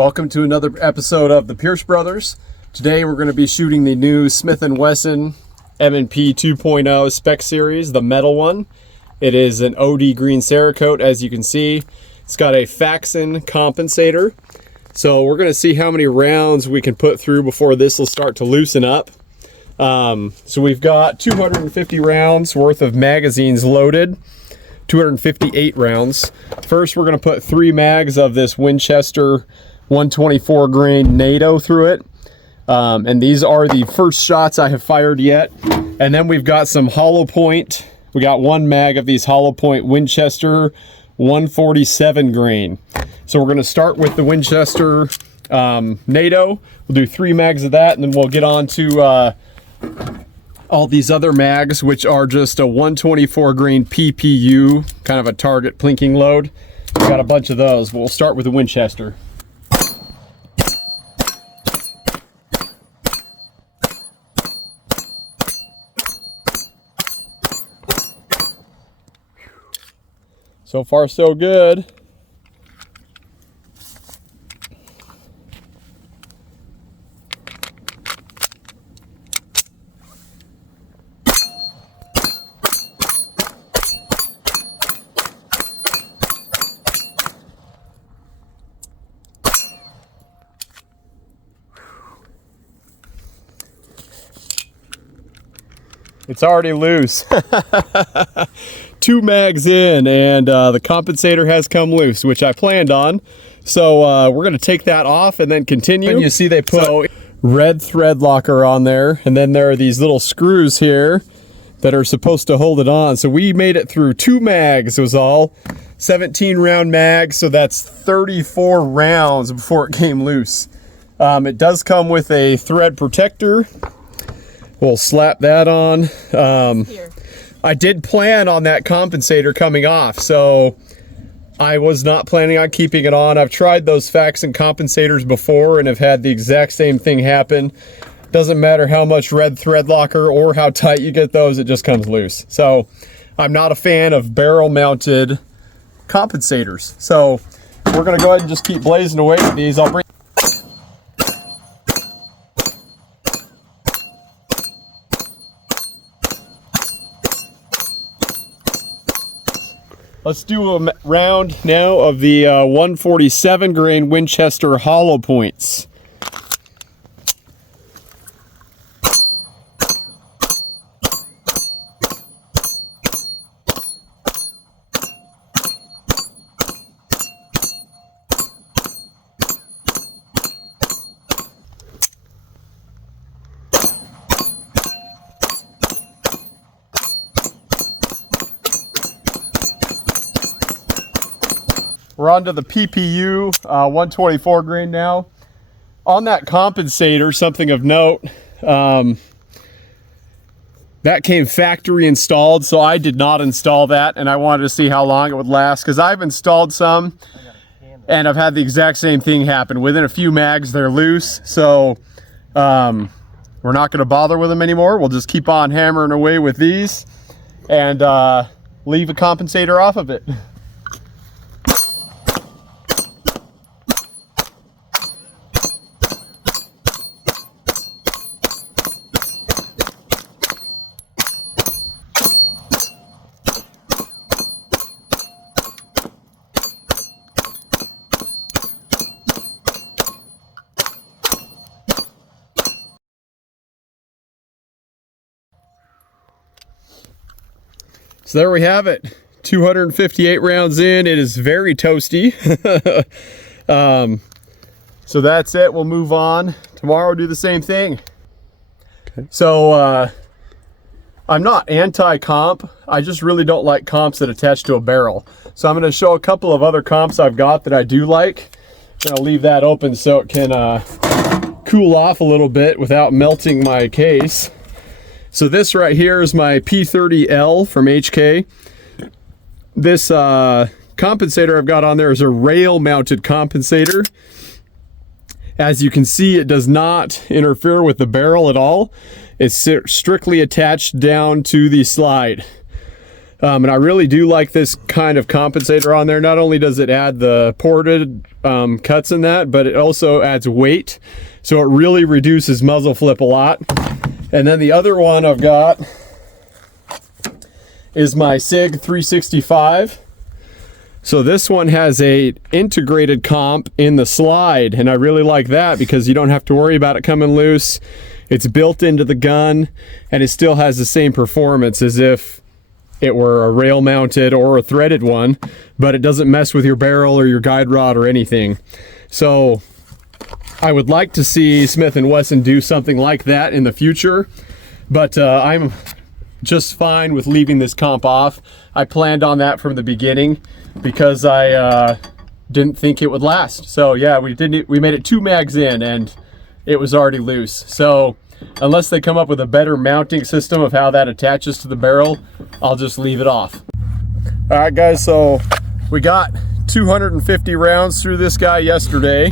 Welcome to another episode of the Pierce Brothers. Today we're going to be shooting the new Smith and Wesson M&P 2.0 Spec Series, the metal one. It is an OD green Cerakote, as you can see. It's got a Faxon Compensator. So we're going to see how many rounds we can put through before this will start to loosen up. So we've got 250 rounds worth of magazines loaded. 258 rounds. First, we're going to put 3 mags of this Winchester 124 grain NATO through it. And these are the first shots I have fired yet. And then we've got some hollow point. We got 1 mag of these hollow point Winchester 147 grain. So we're going to start with the Winchester NATO. We'll do 3 mags of that, and then we'll get on to all these other mags, which are just a 124 grain PPU, kind of a target plinking load. We've got a bunch of those, but we'll start with the Winchester. So far, so good. It's already loose. 2 mags in, and the compensator has come loose, which I planned on. So we're going to take that off and then continue. And you see they put red thread locker on there, and then there are these little screws here that are supposed to hold it on. So we made it through 2 mags. It was all 17 round mags, so that's 34 rounds before it came loose. It does come with a thread protector. We'll slap that on. I did plan on that compensator coming off, so I was not planning on keeping it on. I've tried those Faxon compensators before and have had the exact same thing happen. Doesn't matter how much red thread locker or how tight you get those, it just comes loose. So I'm not a fan of barrel mounted compensators. So we're gonna go ahead and just keep blazing away with these. I'll bring Let's do a round now of the 147 grain Winchester hollow points. We're on to the PPU 124 grain now. On that compensator, something of note, that came factory installed, so I did not install that, and I wanted to see how long it would last, because I've installed some, and I've had the exact same thing happen. Within a few mags, they're loose, so we're not going to bother with them anymore. We'll just keep on hammering away with these, and leave a compensator off of it. So there we have it, 258 rounds in. It is very toasty. So that's it, we'll move on. Tomorrow we'll do the same thing. Okay. So I'm not anti-comp, I just really don't like comps that attach to a barrel. So I'm gonna show a couple of other comps I've got that I do like. And I'll leave that open so it can cool off a little bit without melting my case. So this right here is my P30L from HK. This compensator I've got on there is a rail mounted compensator. As you can see, it does not interfere with the barrel at all. It's strictly attached down to the slide. And I really do like this kind of compensator on there. Not only does it add the ported cuts in that, but it also adds weight. So it really reduces muzzle flip a lot. And then the other one I've got is my SIG 365. So this one has a integrated comp in the slide, and I really like that because you don't have to worry about it coming loose. It's built into the gun, and it still has the same performance as if it were a rail mounted or a threaded one, but it doesn't mess with your barrel or your guide rod or anything. So I would like to see Smith and Wesson do something like that in the future, but I'm just fine with leaving this comp off. I planned on that from the beginning because I didn't think it would last. So yeah, we made it 2 mags in and it was already loose. So unless they come up with a better mounting system of how that attaches to the barrel, I'll just leave it off. All right guys, so we got 250 rounds through this guy yesterday.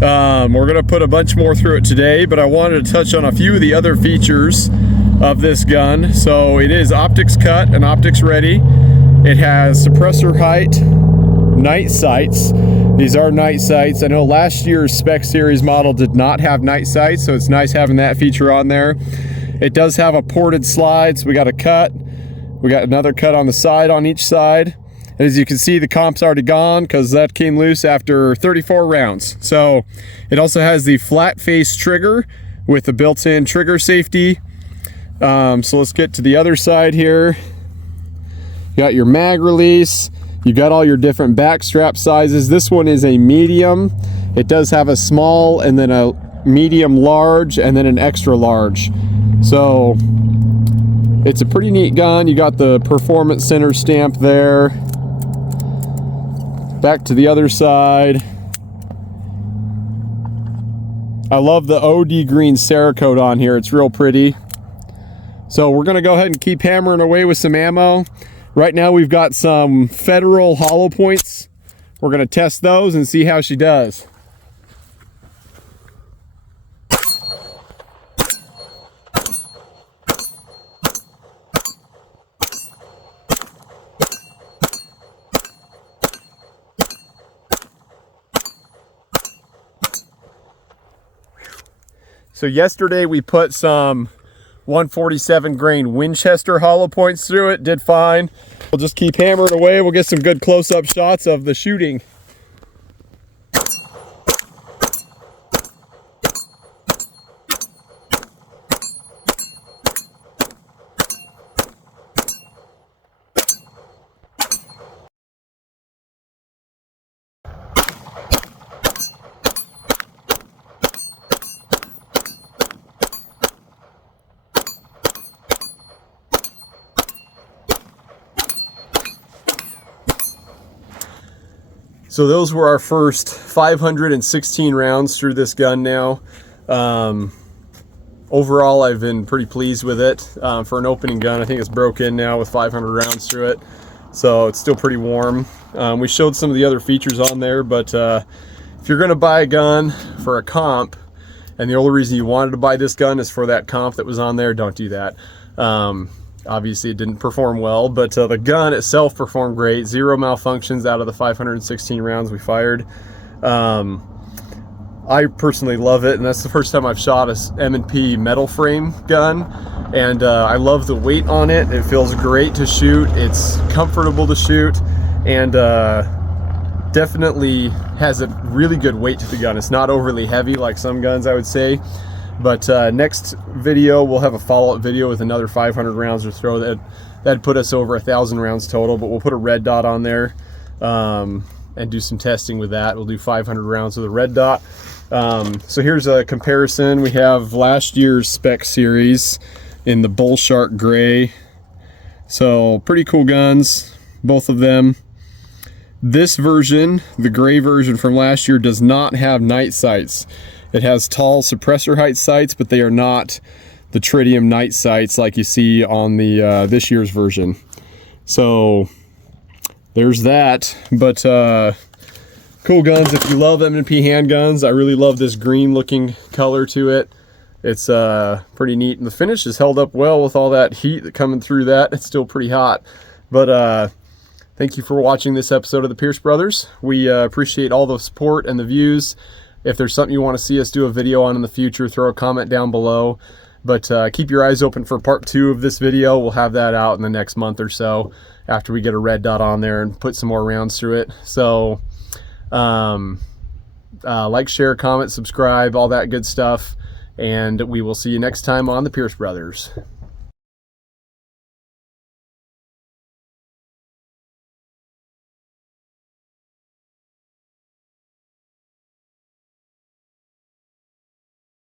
We're gonna put a bunch more through it today, but I wanted to touch on a few of the other features of this gun. So it is optics cut and optics ready. It has suppressor height, night sights. These are night sights. I know last year's Spec Series model did not have night sights, so it's nice having that feature on there. It does have a ported slide, so we got a cut. We got another cut on the side on each side. As you can see, the comp's already gone because that came loose after 34 rounds. So it also has the flat face trigger with the built-in trigger safety. So let's get to the other side here. You got your mag release. You got all your different back strap sizes. This one is a medium. It does have a small and then a medium large and then an extra large. So it's a pretty neat gun. You got the Performance Center stamp there. Back to the other side. I love the OD green Cerakote on here. It's real pretty. So we're gonna go ahead and keep hammering away with some ammo. Right now we've got some Federal hollow points. We're gonna test those and see how she does. So yesterday we put some 147 grain Winchester hollow points through it, did fine. We'll just keep hammering away. We'll get some good close-up shots of the shooting. So those were our first 516 rounds through this gun now. Overall, I've been pretty pleased with it. For an opening gun, I think it's broke in now with 500 rounds through it. So it's still pretty warm. We showed some of the other features on there, but if you're gonna buy a gun for a comp, and the only reason you wanted to buy this gun is for that comp that was on there, don't do that. Obviously it didn't perform well, but the gun itself performed great. 0 malfunctions out of the 516 rounds we fired. I personally love it, and that's the first time I've shot a M&P metal frame gun, and I love the weight on it. It feels great to shoot. It's comfortable to shoot, and definitely has a really good weight to the gun. It's not overly heavy like some guns, I would say. But next video, we'll have a follow-up video with another 500 rounds or throw. That'd put us over 1,000 rounds total, but we'll put a red dot on there and do some testing with that. We'll do 500 rounds with a red dot. So here's a comparison. We have last year's Spec Series in the Bull Shark Gray. So pretty cool guns, both of them. This version, the gray version from last year, does not have night sights. It has tall suppressor height sights, but they are not the tritium night sights like you see on the this year's version. So there's that. But cool guns. If you love M&P handguns, I really love this green looking color to it. it's pretty neat, and the finish is held up well with all that heat that coming through that. It's still pretty hot, but thank you for watching this episode of the Pierce Brothers. We appreciate all the support and the views. If there's something you want to see us do a video on in the future, throw a comment down below. But keep your eyes open for part 2 of this video. We'll have that out in the next month or so after we get a red dot on there and put some more rounds through it. So like, share, comment, subscribe, all that good stuff. And we will see you next time on the Pierce Brothers.